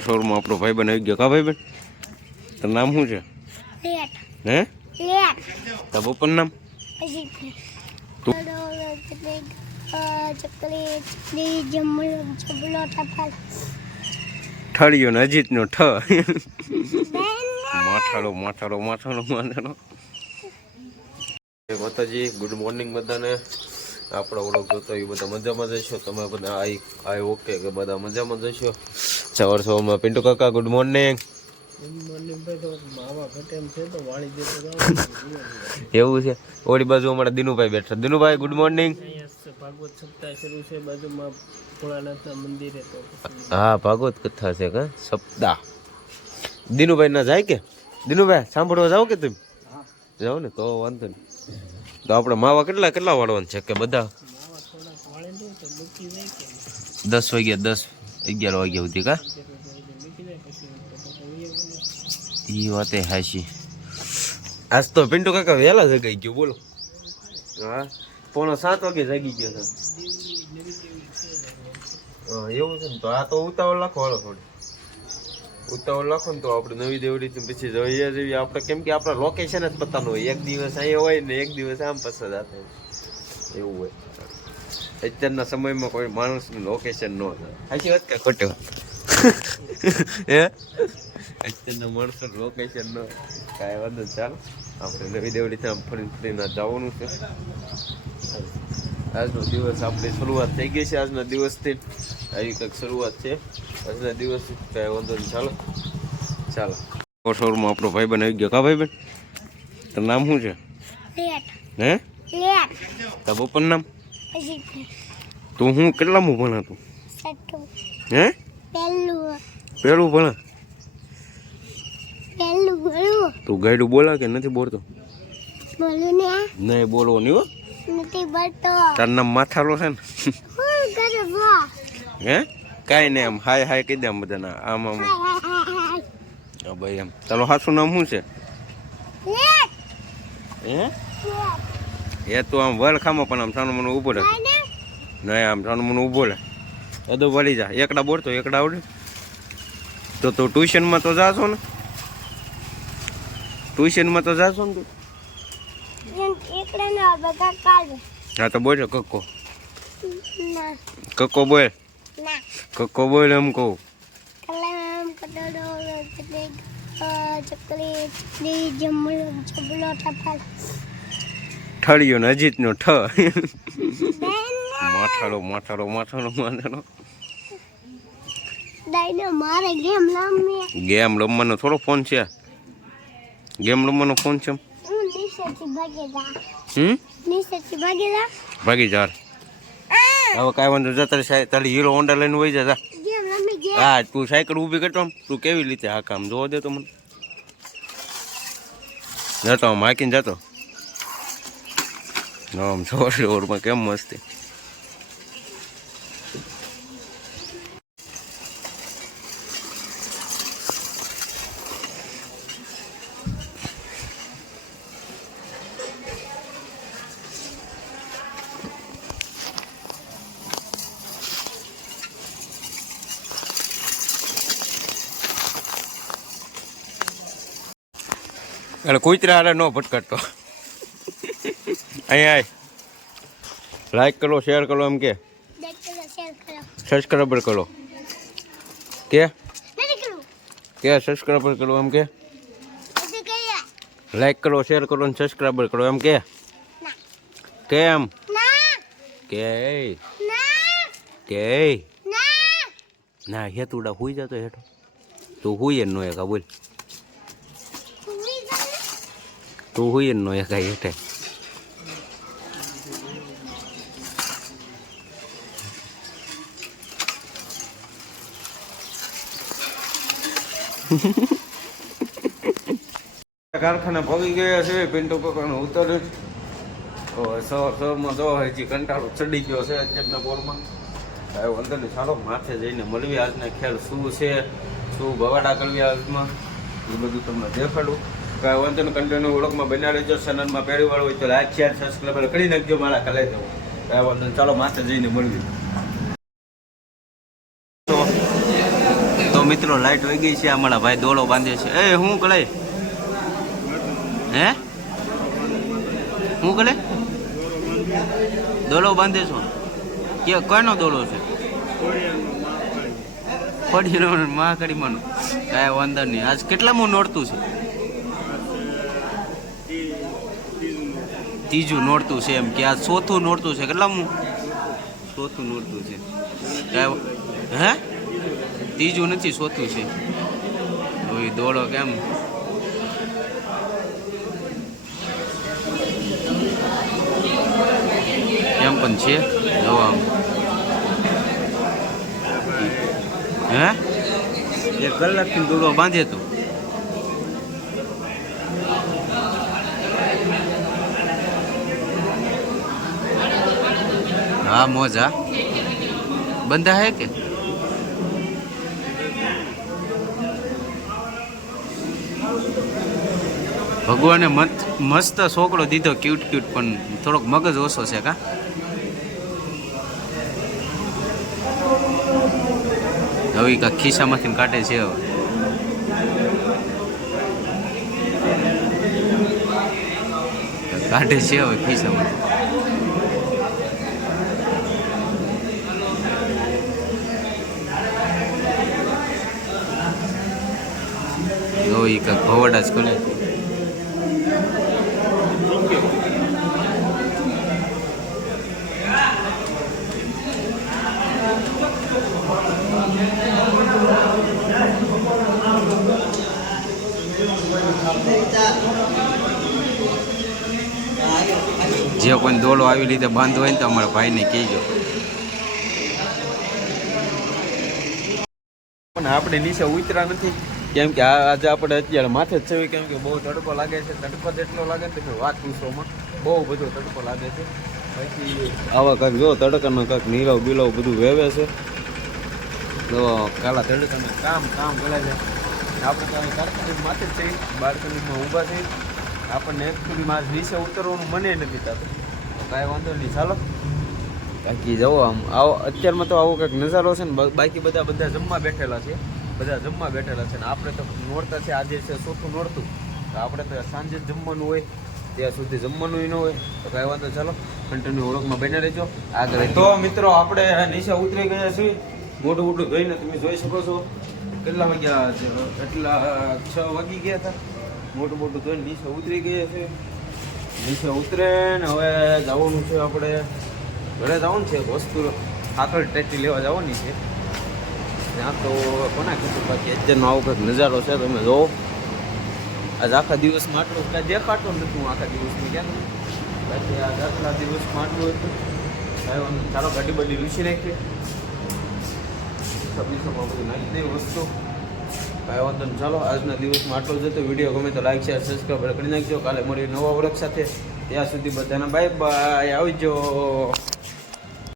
શોરૂમમાં આપણો ભાઈ બન આવી ગયો. કા ભાઈ બન? તારું નામ શું છે? હે? લેટ. તારા પપ્પાનું નામ? ઠળિયો ને અજીતનો ઠ. માથાળો માથાળો માથાળો માથાળો. માતાજી ગુડ મોર્નિંગ બધાને. આપણો ઓળખ જોતો એ બધા મજામાં જશો. તમે બધા આઈ આઈ ઓકે કે બધા મજામાં જશો? સવાર સવારમાં. પિન્ટુ કાકા ગુડ મોર્નિંગ એવું છે. ઓડી બાજુ અમારા દિનુભાઈ બેઠા. દિનુભાઈ ગુડ મોર્નિંગ ભાગવત સપ્તાહ શરૂ છે બાજુમાં ભોળાનાથના મંદિરે હા, ભાગવત કથા છે કે? સપ્તાહ દિનુભાઈ ના જાય કે? દિનુભાઈ, સાંભળવા જાવ કે તમે? જાઓ ને, તો વાંધો નહીં. તો આપણે માવા કેટલા કેટલા વાળવાના છે કે બધા? દસ વાગ્યા દસ. અગિયાર વાગ્યા સુધી કા મૂકી જાય પછી તો પછી ઉઈએ એ વાતે હાશી આજ તો પિન્ટુ કાકા વહેલા જગાઈ ગયો બોલો હા પોણો સાત વાગે જાગી ગયો છે હા એવું છે ને તો આ તો ઉતાવળ રાખો હાલો થોડી ઉતાવળ રાખો ને તો આપણે નવી દેવડી થી પછી જોઈએ જેવી આપણે કેમ કે આપણા લોકેશન જ પતાનું હોય એક દિવસ અહીંયા હોય ને એક દિવસ આમ પસંદ આવે એવું હોય અત્યારના સમયમાં કોઈ માણસનું લોકેશન ન થાય સાચી વાત કે ખોટી વાત? હે? અત્યારના માણસો લોકેશન ન કાંઈ વાંધો ચાલ ચાલો. આપણે નવી દેવડી આમ ફરી ફરીને જવાનું છે. આજનો દિવસ આપણી શરૂઆત થઈ ગઈ છે. આજના દિવસથી આવી કંઈક શરૂઆત છે. આજના દિવસ કાંઈ વાંધો નહીં ચાલો. ચાલો. શોરૂમમાં આપણો ભાઈ બન આવી ગયો. કા ભાઈ બન તારું નામ શું છે? હે? લેટ તારા પપ્પાનું નામ? તું હું કેટલામું ભણા તું હે? પહેલું. પેલું ભણા? પહેલું ભણું. તું ગાઈડું બોલા કે નથી બોલતો? બોલું ને. નહીં બોલવો નહીં હો. નથી બોલતો. તારું નામ માથારો છે ને? હું કરે વા હે? કાંઈ નહીં આમ હાય હાય કહી દે આમ બધાના. આમ આમ. ભાઈ એમ. તારું સાચું નામ શું છે? હે? એ તો આમ વલખામાં પણ આમ સાનું મને ઊભો રહે. નહીં આમ સાનું મને ઊભો રહે. એ તો વળી જા. એકડા બોલતો એકડા આવડે. તો તું ટ્યુશનમાં તો જાશો ને? ટ્યુશનમાં તો જાશો ને તું? હા તો બોલ કક્કો. કક્કો બોલ. કક્કો બોલ એમ કહું. કલમ કટડો ચકલી ચકલી ચકલી જમલો ટપાલ ઠળિયો ને અજીતનો ઠ. માથાળો માથાળો માથાળો માથાળો ગેમ રમવાનો થોડો ફોન છે. ગેમ રમવાનો ફોન છે ભાગી જા. હવે કાંઈ વાંધો જતા તારી હીરો હોન્ડા લઈને વહી જા જા. ગેમ રમી ગયા. હા તું સાયકલ ઊભી કરતો તું કેવી રીતે હા કામ જોવા દે તો મને. જતો હાકીને જતો. આમ જોર જોરમાં કેમ મસ્તી એટલે કૂતરા હારે ન ભટકાટતો અહીંયા લાઈક કરો શેર કરો એમ કે. સબસ્ક્રાઈબર કરો કે? કે સબસ્ક્રાઈબર કરો એમ કે? લાઈક કરો શેર કરો અને સબસ્ક્રાઈબર કરો એમ કે? કેમ કે ના. કે ના. હેતુડા હુઈ જતો હેઠો. તું હુઈ નો એકા બોલ. તું હુઈ નો એકા હેઠે. કારખાને પગી ગયા છે પિન્ટુ કાકાનો ઉતર સવારમાં જો હજી કંટાળો ચડી ગયો છે અત્યારના બોરમાં વાંધો ચાલો માથે જઈને મળવી આજના ખ્યાલ શું છે, શું ભવાડા કરવી આજમાં એ બધું તમને દેખાડું. કાંઈ વાંધો નહીં કન્ટિન્યુ ઓળખમાં બન્યા રહેજો. ચેનલમાં પહેરી વાર હોય તો લાઈક શેર સબસ્ક્રાઈબર કરી નાખજો. મારા કલાઈ જવું કાંઈ વાંધો ચાલો માથે જઈને મળવી મિત્રો લાઈટ વહી ગઈ છે? અમારા ભાઈ દોડો બાંધે છે. એ, હું કલે હે? હું કલે દોડો બાંધે છો? કે કોનો દોડો છે? ફળીનો મહાકડીમાંનો કાંઈ વાંધો નહીં. આજ કેટલામું નોડતું છે? ત્રીજું નોડતું છે એમ કે આ ચોથું નોડતું છે. કેટલામું? ચોથું નોડતું છે. હે? ત્રીજું નથી સોતું છે. હવે દોડો કેમ? એમ પણ છે? જોવા હે? એક કલાકથી દોડો બાંધે તો. હા મોજા. બંધા હે કે? ભગવાને મસ્ત છોકરો દીધો ક્યુટ ક્યુટ પણ થોડોક મગજ ઓછો છે કા? હવે કા ખિસ્સામાંથી કાઢે છે હવે. કાઢે છે હવે ખિસ્સામાંથી. ભવડા જ કરે જે કોઈ દોડો આવી રીતે બંધ હોય ને તો અમારા ભાઈને કહેજો. પણ આપણે નીચે ઉતરા નથી. કેમ કે આજે આપણે અત્યારે માથે જ છે કેમ કે બહુ તડકો લાગે છે. તડકો એટલો લાગે છે કે વાત પૂછોમાં? બહુ બધો તડકો લાગે છે. પછી આવા કાંઈક જો તડકાનો કાંઈક નીરવ બિલવ બધું વેવે છે. તો કાલા તડકાનું કામ કામ કરે છે. આપણે તો કારખાની માથે જ છે બાળકોમાં ઊભા છીએ. આપણને એક સુધી મારે નીચે ઉતરવાનું મને નથી થતું. કાંઈ વાંધો નહીં. ચાલો. બાકી જવો આમ આવો અત્યારમાં તો આવો કંઈક નજારો છે ને બાકી બધા બધા જમવા બેઠેલા છે. બધા જમવા બેઠેલા છે ને આપણે તો નોરતા છે આજે છે ચોથું નોરતું. તો આપણે તો સાંજે જમવાનું હોય ત્યાં સુધી જમવાનું ન હોય. તો કાંઈ વાંધો ચાલો કન્ટિન્યુ ઓળખમાં બને રહેજો. આગળ તો મિત્રો આપણે નીચે ઉતરી ગયા છીએ. મોટું મોટું ધોઈને તમે જોઈ શકો છો. કેટલા વાગ્યા એટલા છ વાગી ગયા હતા. મોટું મોટું ધોઈને નીચે ઉતરી ગયા છે નીચે ઉતરે ને હવે જવાનું છે આપણે. ઘરે જવાનું છે વસ્તુ. આકળ ટેટી લેવા જવાની છે. ત્યાં તો કોના કીધું બાકી અત્યારનો આવો કંઈક નજારો છે, તમે જોવો. આજ આખા દિવસમાં આટલું કાંઈ દેખાતો નથી હું આખા દિવસમાં ક્યાં બાકી આજ આટલા દિવસમાં આટલું હતું. ચાલો ગાડી બધી લૂસી નાખીએ. છવ્વીસોમાં બધી નાખી દઈએ વસ્તુ. કાંઈ વાંધો નહીં. ચાલો, આજના દિવસમાં આટલો જ હતો. વીડિયો ગમે તો લાઈક શેર સબસ્ક્રાઈબ કરી નાખજો. કાલે મળીએ નવા ઓળખ સાથે. ત્યાં સુધી બધાના બાય બાય આવજો.